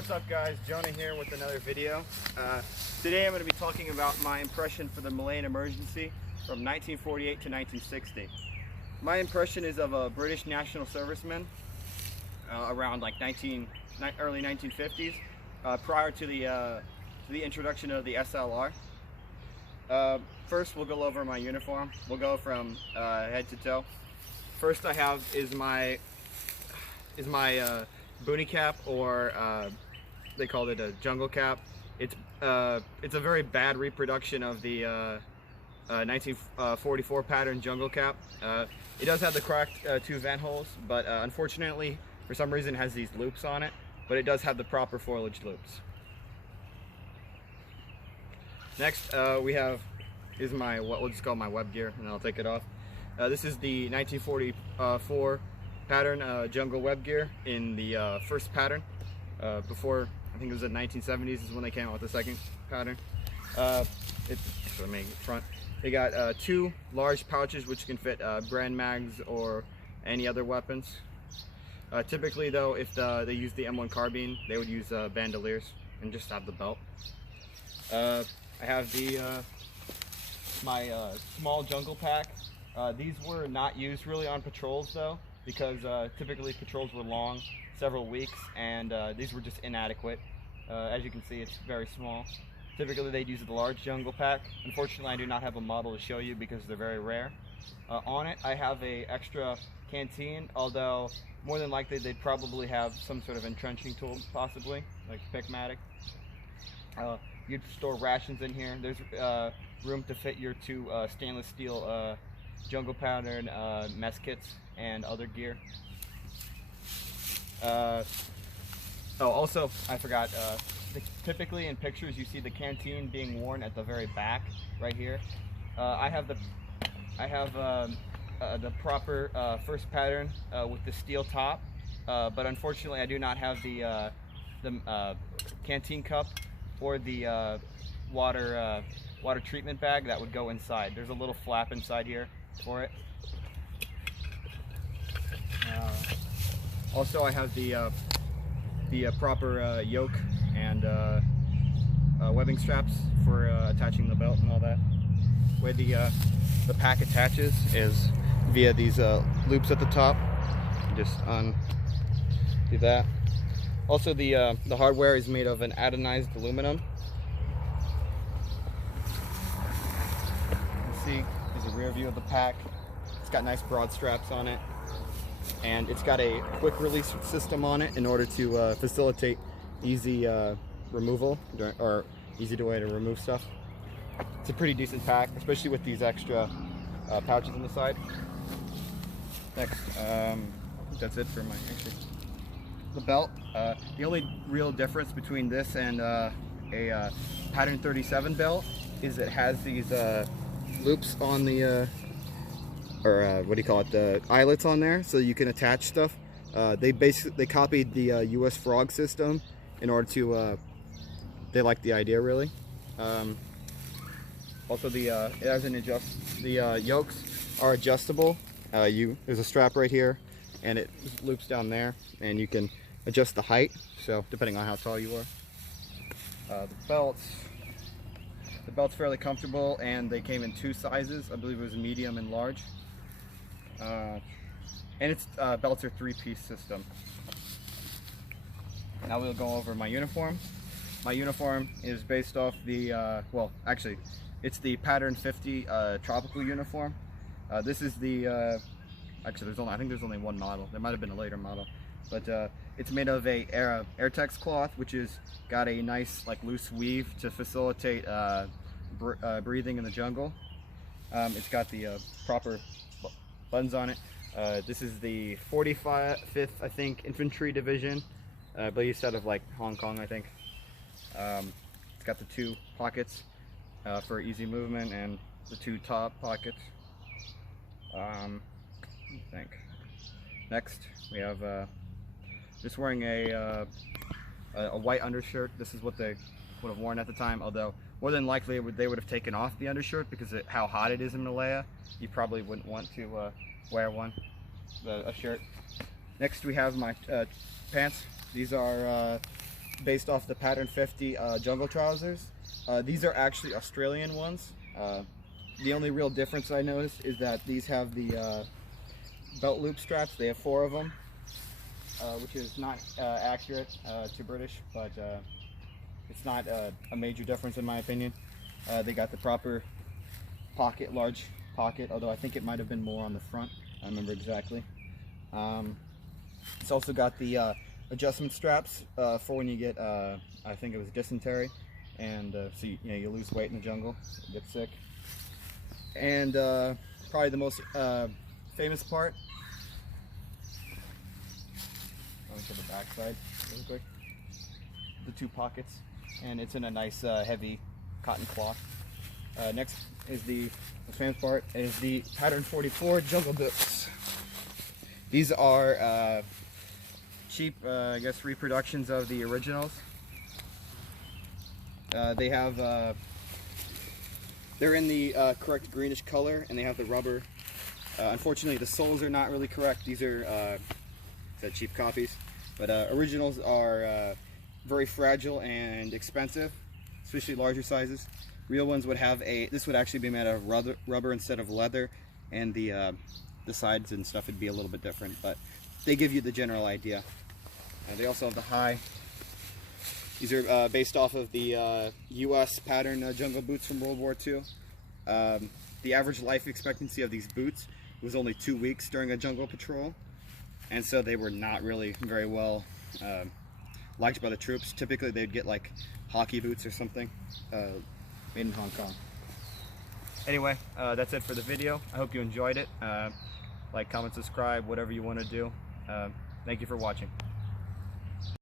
what's up guys? Jonah here with another video. Today I'm going to be talking about my impression for the Malayan emergency from 1948 to 1960. My impression is of a British national serviceman around like early 1950s, prior to the introduction of the SLR. First we'll go over my uniform. We'll go from head to toe. First I have is my boonie cap, or they called it a jungle cap. It's a very bad reproduction of the 1944 pattern jungle cap. It does have the cracked two vent holes, but unfortunately for some reason it has these loops on it, but it does have the proper foliage loops. Next we have is my, what we'll just call my web gear, and I'll take it off. This is the 1944 pattern jungle web gear in the first pattern. Before, I think it was the 1970s is when they came out with the second pattern. It's the main front. They got two large pouches which can fit brand mags or any other weapons. Typically though, if they use the M1 carbine, they would use bandoliers and just have the belt. I have the my small jungle pack. These were not used really on patrols though, because typically patrols were long, several weeks, and these were just inadequate. As you can see, it's very small. Typically they'd use the large jungle pack. Unfortunately I do not have a model to show you because they're very rare. On it I have a extra canteen, although more than likely they'd probably have some sort of entrenching tool, possibly like Pickmatic. You'd store rations in here. There's room to fit your two stainless steel jungle pattern mess kits and other gear. Also I forgot, typically in pictures you see the canteen being worn at the very back right here. I have the proper first pattern with the steel top, but unfortunately I do not have the canteen cup or the water treatment bag that would go inside. There's a little flap inside here for it. Also I have the proper yoke and webbing straps for attaching the belt and all that. Where the pack attaches is via these loops at the top. Just do that. Also the hardware is made of an anodized aluminum. You can see there's a rear view of the pack. It's got nice broad straps on it, and it's got a quick release system on it in order to facilitate easy removal, or easy way to remove stuff. It's a pretty decent pack, especially with these extra pouches on the side. Next, I think that's it for my the belt. The only real difference between this and a pattern 37 belt is it has these loops on the or what do you call it, the eyelets on there, so you can attach stuff. They copied the US frog system in order to they like the idea really. Also it has an the yokes are adjustable. There's a strap right here and it loops down there, and you can adjust the height, so depending on how tall you are. The belt's fairly comfortable, and they came in two sizes. I believe it was medium and large. And its belts are three-piece system. Now we'll go over my uniform. My uniform is based off the well, actually it's the pattern 50 tropical uniform. This is the actually I think there's only one model. There might have been a later model, but it's made of a Airtex cloth, which is got a nice like loose weave to facilitate breathing in the jungle. It's got the proper buttons on it. This is the 45th, I think, Infantry Division, based out of like Hong Kong, I think. It's got the two pockets for easy movement, and the two top pockets. I think. Next, we have just wearing a white undershirt. This is what they would have worn at the time, although more than likely they would have taken off the undershirt because of how hot it is in Malaya. You probably wouldn't want to wear a shirt. Next we have my pants. These are based off the Pattern 50 jungle trousers. These are actually Australian ones. The only real difference I noticed is that these have the belt loop straps. They have 4 of them, which is not accurate to British, but it's not a major difference in my opinion. They got the proper pocket, large pocket, although I think it might have been more on the front. I remember exactly. It's also got the adjustment straps for when you get, I think it was dysentery, and so you lose weight in the jungle, get sick. And probably the most famous part, let me to the back side real quick, the 2 pockets, and it's in a nice heavy cotton cloth. Next is the famous part, is the Pattern 44 jungle boots. These are cheap, I guess, reproductions of the originals. They have, they're in the correct greenish color, and they have the rubber. Unfortunately, the soles are not really correct. These are cheap copies, but originals are very fragile and expensive, especially larger sizes. Real ones would have this would actually be made out of rubber instead of leather, and the sides and stuff would be a little bit different, but they give you the general idea. They also have the high. These are based off of the US pattern jungle boots from World War II. The average life expectancy of these boots was only 2 weeks during a jungle patrol, and so they were not really very well liked by the troops. Typically they'd get like hockey boots or something, made in Hong Kong. Anyway, that's it for the video. I hope you enjoyed it. Like, comment, subscribe, whatever you want to do. Thank you for watching.